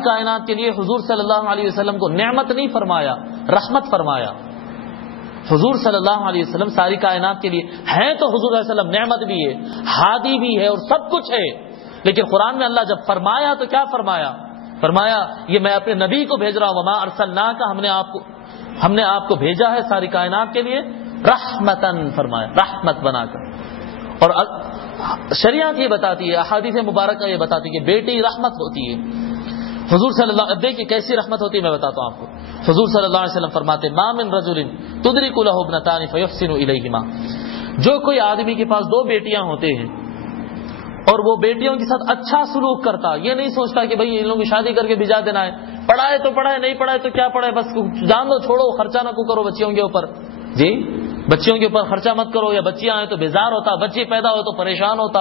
کائنات کے لیے حضور صلی اللہ علیہ وسلم کو نعمت نہیں فرمایا، رحمت فرمایا۔ حضور صلی اللہ علیہ وسلم ساری کائنات کے لیے ہیں تو حضور صلی اللہ علیہ وسلم نعمت بھی ہے، ہادی بھی ہے اور سب کچھ ہے، لیکن قرآن میں اللہ جب فرمایا تو کیا فرمایا؟ فرمایا یہ میں اپنے نبی کو بھیج رہا ہوں، وما ارسلناک، ہم نے آپ کو بھیجا ہے ساری کائنات کے لیے رحمتن، فرمایا رحمت بنا کر۔ اور شریعت یہ بتاتی ہے، احادیث مبارکہ یہ بتاتی ہے کہ بیٹی رحمت ہوتی ہے۔ حضور صلی اللہ علیہ وسلم دیکھیں کیسی رحمت ہوتی ہے، میں بتاتا ہوں آپ کو۔ حضور صلی اللہ علیہ وسلم فرماتے ما من رجل تدرک له ابنتان فيحسن الیہما، جو کوئی آدمی کے پاس دو بیٹیاں ہوتے ہیں اور وہ بیٹیوں کے ساتھ اچھا سلوک کرتا، یہ نہیں سوچتا کہ بھئی ان لوگوں کی شادی کر کے بھیجا دینا ہے، پڑھائے تو پڑھائے، نہیں پڑھائے تو کیا پڑھائے، بس جان دو، چھوڑو، خرچہ نہ کرو بچیوں کے اوپر، جی بچیوں کے اوپر خرچہ مت کرو، یا بچیاں آئیں تو بیزار ہوتا، بچی پیدا ہو تو پریشان ہوتا،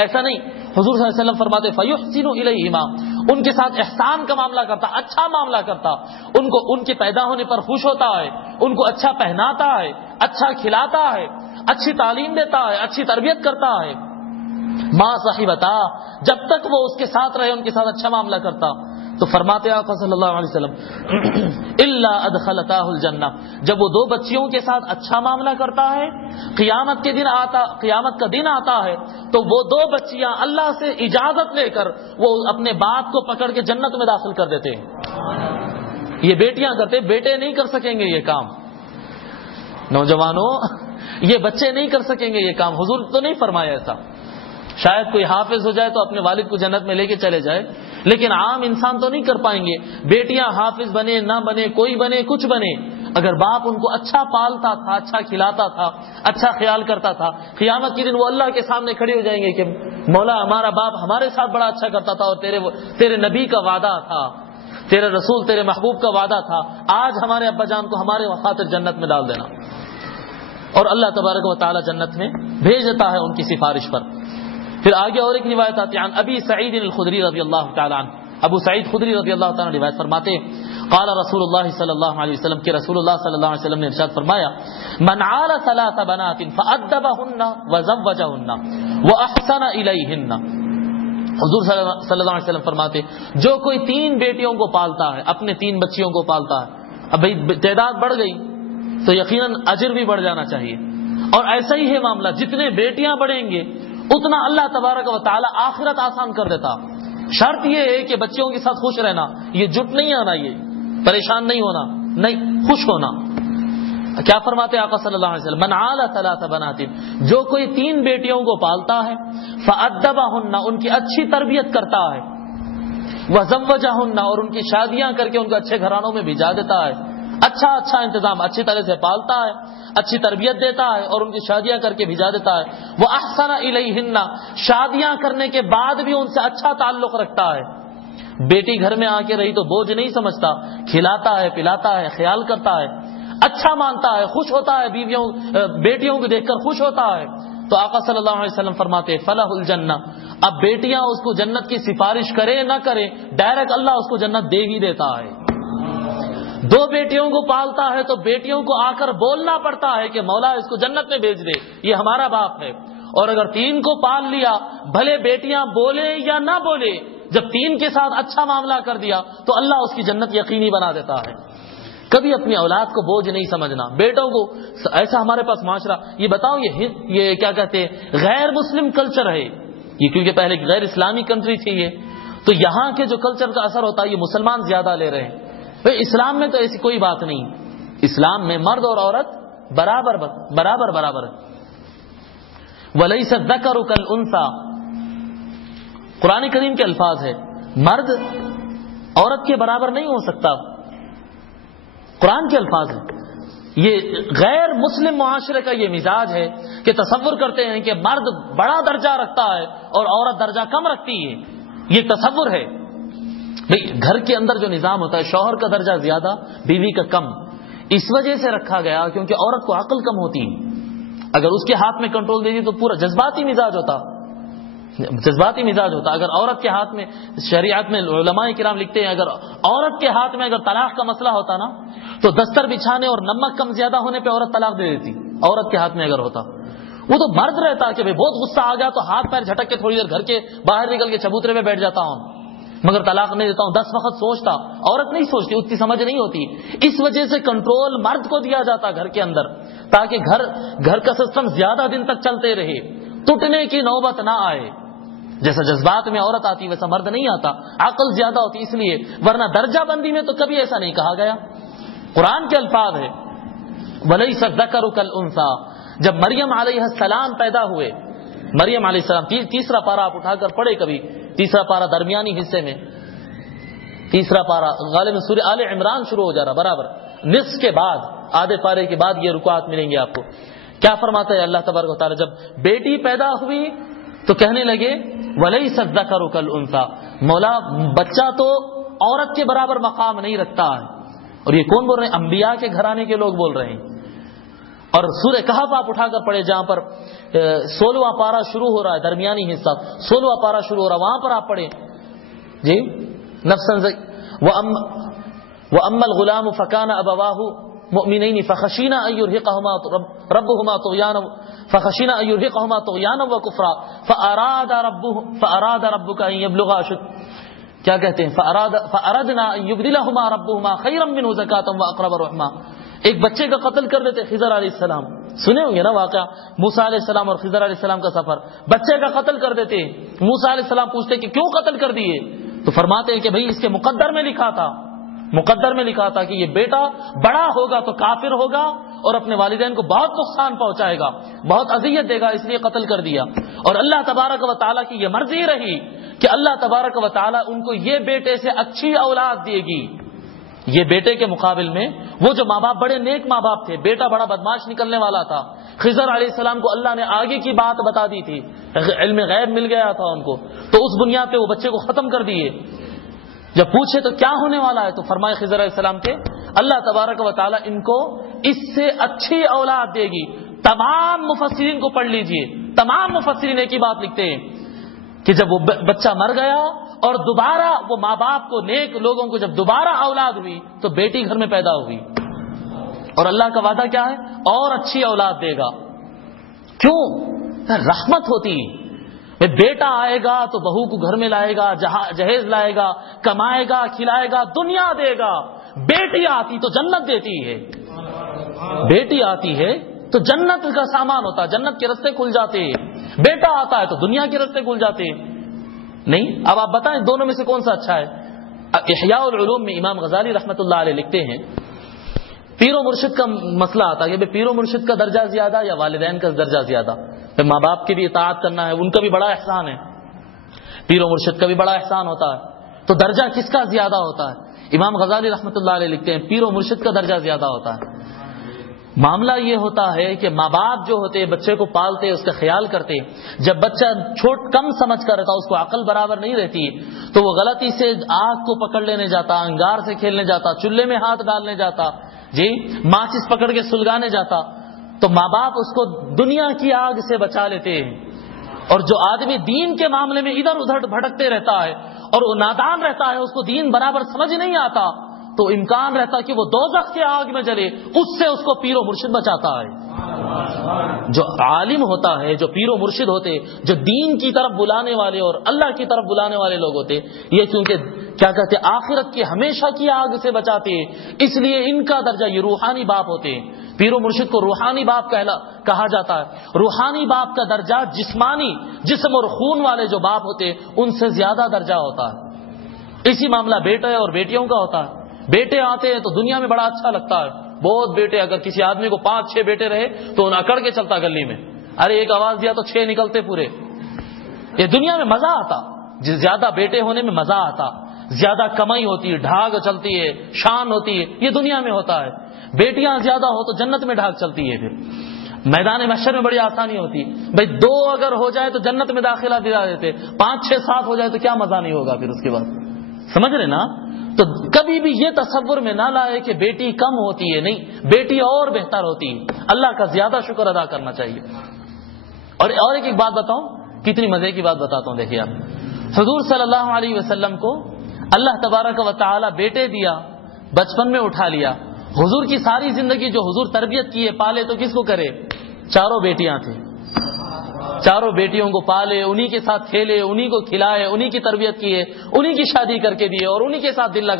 ایسا نہیں۔ حضور صلی اللہ علیہ وسلم فرماتے فیحسن الیہما، ان کے ساتھ احسان کا معاملہ کرتا، اچھا معاملہ کرتا، ان کے پیدا ہونے پر خوش ہوتا ہے، ان کو اچھا پہناتا ہے، اچھا کھلاتا ہے، اچھی تعلیم دیتا ہے، اچھی تربیت کرتا ہے، ماں صاحبتا، جب تک وہ اس کے ساتھ رہے ان کے ساتھ اچھا معاملہ کرتا۔ تو فرماتے آقا صلی اللہ علیہ وسلم الا ادخلتاہ الجنہ، جب وہ دو بچیوں کے ساتھ اچھا معاملہ کرتا ہے، قیامت کا دن آتا ہے تو وہ دو بچیاں اللہ سے اجازت لے کر وہ اپنے باپ کو پکڑ کے جنت میں داخل کر دیتے ہیں۔ یہ بیٹیاں کرتے، بیٹے نہیں کر سکیں گے یہ کام، نوجوانوں یہ بچے نہیں کر سکیں گے یہ کام، حضور تو نہیں فرمایا ایسا۔ شاید کوئی حافظ ہو جائے تو اپنے والد کو جنت میں لے کے چلے جائے، لیکن عام انسان تو نہیں کر پائیں گے۔ بیٹیاں حافظ بنے نہ بنے، کوئی بنے کچھ بنے، اگر باپ ان کو اچھا پالتا تھا، اچھا کھلاتا تھا، اچھا خیال کرتا تھا، قیامت کے دن وہ اللہ کے سامنے کھڑے ہو جائیں گے کہ مولا ہمارا باپ ہمارے ساتھ بڑا اچھا کرتا تھا، اور تیرے نبی کا وعدہ تھا، تیرے رسول تیرے محبوب کا وعدہ تھا، آج ہمارے ابا جان کو ہمارے خاطر جنت میں ڈال دینا۔ اور اللہ تبارک و تعالی جنت میں بھیج دیتا ہے ان کی سفارش پر۔ پھر آگے اور ایک روایت آتی ہے عن ابی سعید الخدری رضی اللہ تعالی عنہ، ابو سعید خدری رضی اللہ تعالی عنہ روایت فرماتے ہیں قال رسول اللہ صلی اللہ علیہ وسلم، کہ رسول اللہ صلی اللہ علیہ وسلم نے ارشاد فرمایا من عال ثلاث بنات فأدبهن وزوجهن واحسن الیہن، حضور صلی اللہ علیہ وسلم فرماتے جو کوئی تین بیٹیوں کو پالتا ہے، اپنے تین بچیوں کو پالتا ہے، اب بھائی تعداد بڑھ گئی تو یقیناً اجر بھی بڑھ جانا چاہیے، اور ایسا ہی ہے معاملہ، جتنے بیٹیاں بڑھیں گے اتنا اللہ تبارک و تعالی آخرت آسان کر دیتا۔ شرط یہ ہے کہ بچیوں کے ساتھ خوش رہنا، یہ جٹ نہیں آنا، یہ پریشان نہیں ہونا، نہیں خوش ہونا۔ کیا فرماتے آقا صلی اللہ علیہ وسلم من عال ثلاث بنات، جو کوئی تین بیٹیوں کو پالتا ہے، فأدبهن، ان کی اچھی تربیت کرتا ہے، وزوجهن، اور ان کی شادیاں کر کے ان کو اچھے گھرانوں میں بھیجا دیتا ہے، اچھا انتظام اچھی طرح سے پالتا ہے، اچھی تربیت دیتا ہے اور ان کی شادیاں کر کے بھیجا دیتا ہے، وہ احسن الیہن، شادیاں کرنے کے بعد بھی ان سے اچھا تعلق رکھتا ہے، بیٹی گھر میں آ کے رہی تو بوجھ نہیں سمجھتا، کھلاتا ہے، پلاتا ہے، خیال کرتا ہے، اچھا مانتا ہے، خوش ہوتا ہے، بیٹیوں کو دیکھ کر خوش ہوتا ہے، تو آقا صلی اللہ علیہ وسلم فرماتے فلہ الجنہ، اب بیٹیاں اس کو جنت کی سفارش کرے نہ کرے، ڈائریکٹ اللہ اس کو جنت دے ہی دیتا ہے۔ دو بیٹیوں کو پالتا ہے تو بیٹیوں کو آ کر بولنا پڑتا ہے کہ مولا اس کو جنت میں بھیج دے، یہ ہمارا باپ ہے، اور اگر تین کو پال لیا، بھلے بیٹیاں بولے یا نہ بولے، جب تین کے ساتھ اچھا معاملہ کر دیا تو اللہ اس کی جنت یقینی بنا دیتا ہے۔ کبھی اپنی اولاد کو بوجھ نہیں سمجھنا، بیٹوں کو ایسا ہمارے پاس معاشرہ، یہ بتاؤ یہ کیا کہتے ہیں غیر مسلم کلچر ہے یہ، کیونکہ پہلے غیر اسلامی کنٹری تھی یہ، تو یہاں کے جو کلچر کا اثر ہوتا ہے یہ مسلمان زیادہ لے رہے ہیں۔ اسلام میں تو ایسی کوئی بات نہیں، اسلام میں مرد اور عورت برابر ہے۔ وَلَيْسَ الذَّكَرُ كَالْأُنثَىٰ، قرآن کریم کے الفاظ ہے، مرد عورت کے برابر نہیں ہو سکتا، قرآن کے الفاظ ہیں۔ یہ غیر مسلم معاشرے کا یہ مزاج ہے کہ تصور کرتے ہیں کہ مرد بڑا درجہ رکھتا ہے اور عورت درجہ کم رکھتی ہے، یہ تصور ہے۔ گھر کے اندر جو نظام ہوتا ہے، شوہر کا درجہ زیادہ، بیوی کا کم، اس وجہ سے رکھا گیا کیونکہ عورت کو عقل کم ہوتی ہے، اگر اس کے ہاتھ میں کنٹرول دے دی تو پورا جذباتی مزاج ہوتا۔ اگر عورت کے ہاتھ میں، شریعت میں علماء کرام لکھتے ہیں اگر عورت کے ہاتھ میں اگر طلاق کا مسئلہ ہوتا نا تو دستر بچھانے اور نمک کم زیادہ ہونے پہ عورت طلاق دے دیتی، عورت کے ہاتھ میں اگر ہوتا۔ وہ تو مرد رہتا کہ بہت غصہ آ گیا تو ہاتھ پیر جھٹک کے تھوڑی دیر گھر کے باہر نکل کے چبوترے میں بیٹھ جاتا ہوں، مگر طلاق نہیں دیتا ہوں 10 وقت سوچتا. عورت نہیں سوچتی، اتنی سمجھ نہیں ہوتی. اس وجہ سے کنٹرول مرد کو دیا جاتا گھر کے اندر، تاکہ گھر کا سسٹم زیادہ دن تک چلتے رہے، ٹوٹنے کی نوبت نہ آئے. جیسا جذبات میں عورت آتی ویسا مرد نہیں آتا، عقل زیادہ ہوتی اس لیے، ورنہ درجہ بندی میں تو کبھی ایسا نہیں کہا گیا. قرآن کے الفاظ ہے وَلَيْسَ الذَّكَرُ كَالْأُنثَىٰ. جب مریم علیہ السلام پیدا ہوئے، مریم علیہ السلام، تیسرا پارہ آپ اٹھا کر پڑھے کبھی، تیسرا پارہ درمیانی حصے میں، تیسرا پارہ غالباً سورہ آل عمران شروع ہو جا رہا برابر، نصف کے بعد، آدھے پارے کے بعد یہ رکوعات ملیں گے آپ کو. کیا فرماتا ہے اللہ تبارک و تعالیٰ؟ جب بیٹی پیدا ہوئی تو کہنے لگے وَلَيْسَ الذَّكَرُ كَالْأُنثَىٰ، مولا بچہ تو عورت کے برابر مقام نہیں رکھتا ہے. اور یہ کون بول رہے ہیں؟ انبیاء کے گھرانے کے لوگ بول رہے ہیں. اور سورہ کہف آپ اٹھا کر پڑھے، جہاں پر 16واں پارہ شروع ہو رہا ہے، درمیانی حصہ 16واں پارہ شروع ہو رہا ہے، وہاں پر آپ پڑھیں جی نفسا وَأَمَّا الْغُلَامُ فَكَانَ أَبَوَاهُ مُؤْمِنَيْنِ فَخَشِينَا أَن يُرْهِقَهُمَا رَبُّهُمَا طُغْيَانًا وَكُفْرًا فَأَرَادَ رَبُّكَ أَن يَبْلُغَا کیا کہتے ہیں فَأَرَدْنَا أَن يُبْدِلَهُمَا رَبُّهُمَا خَيْرًا مِّنْهُ زَكَاةً وَأَقْرَبَ رُحْمًا. ایک بچے کا قتل کر دیتے خضر علیہ السلام، سنے ہوں گے نا واقعہ موسیٰ علیہ السلام اور خضر علیہ السلام کا سفر. بچے کا قتل کر دیتے، موسیٰ علیہ السلام پوچھتے کہ کیوں قتل کر دیے؟ تو فرماتے ہیں کہ بھئی اس کے مقدر میں لکھا تھا کہ یہ بیٹا بڑا ہوگا تو کافر ہوگا اور اپنے والدین کو بہت نقصان پہنچائے گا، بہت اذیت دے گا، اس لیے قتل کر دیا. اور اللہ تبارک و تعالیٰ کی یہ مرضی رہی کہ اللہ تبارک و تعالیٰ ان کو یہ بیٹے سے اچھی اولاد دے گی. یہ بیٹے کے مقابل میں وہ جو ماں باپ بڑے نیک ماں باپ تھے، بیٹا بڑا بدماش نکلنے والا تھا. خضر علیہ السلام کو اللہ نے آگے کی بات بتا دی تھی، علم غیب مل گیا تھا ان کو، تو اس بنیاد پہ وہ بچے کو ختم کر دیے. جب پوچھے تو کیا ہونے والا ہے تو فرمائے خضر علیہ السلام کے اللہ تبارک و تعالیٰ ان کو اس سے اچھی اولاد دے گی. تمام مفسرین کو پڑھ لیجئے، تمام مفسرین ایک ہی بات لکھتے ہیں کہ جب وہ بچہ مر گیا اور دوبارہ وہ ماں باپ کو، نیک لوگوں کو جب دوبارہ اولاد ہوئی تو بیٹی گھر میں پیدا ہوئی. اور اللہ کا وعدہ کیا ہے؟ اور اچھی اولاد دے گا. کیوں؟ رحمت ہوتی. بیٹا آئے گا تو بہو کو گھر میں لائے گا، جہیز لائے گا، کمائے گا، کھلائے گا، دنیا دے گا. بیٹی آتی تو جنت دیتی ہے، بیٹی آتی ہے تو جنت کا سامان ہوتا ہے، جنت کے راستے کھل جاتے ہیں. بیٹا آتا ہے تو دنیا کے راستے کھل جاتے ہیں. نہیں، اب آپ بتائیں دونوں میں سے کون سا اچھا ہے؟ احیاء العلوم میں امام غزالی رحمۃ اللہ علیہ لکھتے ہیں، پیر و مرشد کا مسئلہ آتا ہے کہ پیر و مرشد کا درجہ زیادہ یا والدین کا درجہ زیادہ. ماں باپ کی بھی اطاعت کرنا ہے، ان کا بھی بڑا احسان ہے، پیر و مرشد کا بھی بڑا احسان ہوتا ہے، تو درجہ کس کا زیادہ ہوتا ہے؟ امام غزالی رحمۃ اللہ علیہ لکھتے ہیں پیر و مرشد کا درجہ زیادہ ہوتا ہے. معاملہ یہ ہوتا ہے کہ ماں باپ جو ہوتے بچے کو پالتے، اس کا خیال کرتے، جب بچہ کم سمجھ کر رہتا، اس کو عقل برابر نہیں رہتی، تو وہ غلطی سے آگ کو پکڑ لینے جاتا، انگار سے کھیلنے جاتا، چولہے میں ہاتھ ڈالنے جاتا، جی ماچس پکڑ کے سلگانے جاتا، تو ماں باپ اس کو دنیا کی آگ سے بچا لیتے ہیں. اور جو آدمی دین کے معاملے میں ادھر ادھر بھٹکتے رہتا ہے اور وہ نادان رہتا ہے، اس کو دین برابر سمجھ نہیں آتا، تو امکان رہتا کہ وہ دوزخ کے آگ میں جلے. اس سے اس کو پیر و مرشد بچاتا ہے. جو عالم ہوتا ہے، جو پیر و مرشد ہوتے، جو دین کی طرف بلانے والے اور اللہ کی طرف بلانے والے لوگ ہوتے، یہ کیونکہ کیا کہتے آخرت کی ہمیشہ کی آگ سے بچاتے، اس لیے ان کا درجہ یہ روحانی باپ ہوتے ہیں. پیر و مرشد کو روحانی باپ کہا جاتا ہے. روحانی باپ کا درجہ جسمانی جسم اور خون والے جو باپ ہوتے ان سے زیادہ درجہ ہوتا ہے. اسی معاملہ بیٹے اور بیٹیوں کا ہوتا ہے. بیٹے آتے ہیں تو دنیا میں بڑا اچھا لگتا ہے، بہت بیٹے. اگر کسی آدمی کو 5-6 بیٹے رہے تو انہیں اکڑ کے چلتا گلی میں، ارے ایک آواز دیا تو 6 نکلتے پورے. یہ دنیا میں مزہ آتا، زیادہ بیٹے ہونے میں مزہ آتا، زیادہ کمائی ہوتی ہے، ڈھاگ چلتی ہے، شان ہوتی ہے، یہ دنیا میں ہوتا ہے. بیٹیاں زیادہ ہو تو جنت میں ڈھاگ چلتی ہے، پھر میدان محشر میں بڑی آسانی ہوتی. بھائی 2 اگر ہو جائے تو جنت میں داخلہ دلا دیتے، 5-6-7 ہو جائے تو کیا مزہ نہیں ہوگا پھر اس کے بعد. سمجھ رہے نا؟ تو کبھی بھی یہ تصور میں نہ لائے کہ بیٹی کم ہوتی ہے، نہیں، بیٹی اور بہتر ہوتی ہے. اللہ کا زیادہ شکر ادا کرنا چاہیے. اور ایک بات بتاؤں، کتنی مزے کی بات بتاتا ہوں. دیکھیے آپ، حضور صلی اللہ علیہ وسلم کو اللہ تبارک و تعالی بیٹے دیا، بچپن میں اٹھا لیا. حضور کی ساری زندگی جو حضور تربیت کیے، پالے تو کس کو کرے؟ 4 بیٹیاں تھیں. چاروں بیٹیوں کو پالے، انہی کے ساتھ کھیلے، انہی کو کھلائے، انہی کی تربیت کیے، انہی کی شادی کر کے دیے اور انہی کے ساتھ دل لگا